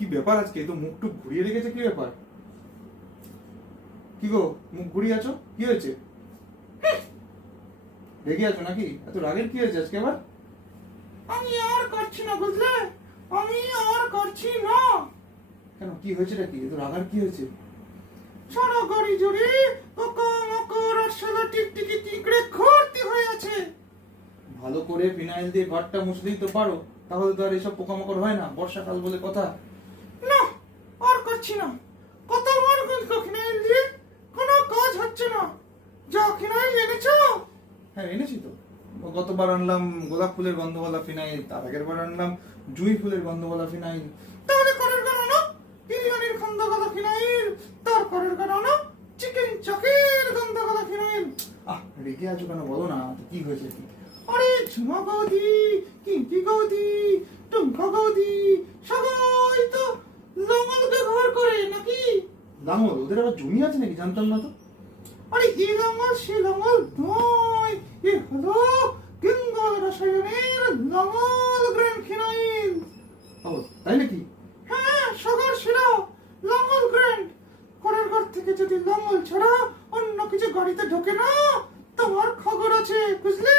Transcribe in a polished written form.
কি ব্যাপার আজকে তো মুখ টুক ঘুরিয়ে রেখেছে, কি ব্যাপার? কি গো, মুখ ঘুরিয়ে আছো, কি হয়েছে? রেগে আছো নাকি? এত রাগের কি হয়েছে আজকে আবার? আমি আর করছি না, বুঝলে? আমি আর করছি না। কেন, কি হয়েছেটা কি? এত রাগার কি হয়েছে? সারা গাড়ি জুড়ে পোকামাকড় আর সাদা টিকটিকি তিকড়ে ভর্তি হয়ে আছে। ভালো করে ফিনাইল দিয়ে ঘরটা মুছলেই তো পারো, তাহলে তো আর এসব পোকামাকড় হয় না। বর্ষাকাল বলে কথা। না, আর করছি না। কতবার বলছো ফিনাইল দিয়ে, কোনো কাজ হচ্ছে না। যা ফিনাইল এনেছো? হ্যাঁ, এনেছি তো। গতবার আনলাম গোলাপ ফুলের গন্ধওয়ালা ফিনাইল, তার আগের বার আনলাম জুঁই ফুলের গন্ধওয়ালা ফিনাইল। তাহলে করের গান আনো বিরিয়ানির গন্ধওয়ালা ফিনাইল, তারপরের গান আনো চিকেন চাকের গন্ধওয়ালা ফিনাইল। রেগে আছো কেন বলো না, তো কি হয়েছে কি? আরে ঝুমা গৌদি, কিঙ্কি গৌদি, টুম্পা গৌদি সবাই তো লাঙল ব্যবহার করে নাকি? লাঙল? ওদের আবার জমি আছে নাকি? জানতাম না তো। আরে এই লাঙল সে লাঙল নয়, এ হলো গঙ্গা রসায়নের লাঙল গ্র্যান্ড ফিনাইল। ও তাই নাকি? হ্যাঁ, সাগর সেরা লাঙল গ্র্যান্ড। ঘরের ঘর থেকে যদি লাঙল ছাড়া অন্য কিছু গাড়িতে ঢোকে না, তোমার খবর আছে, বুঝলে?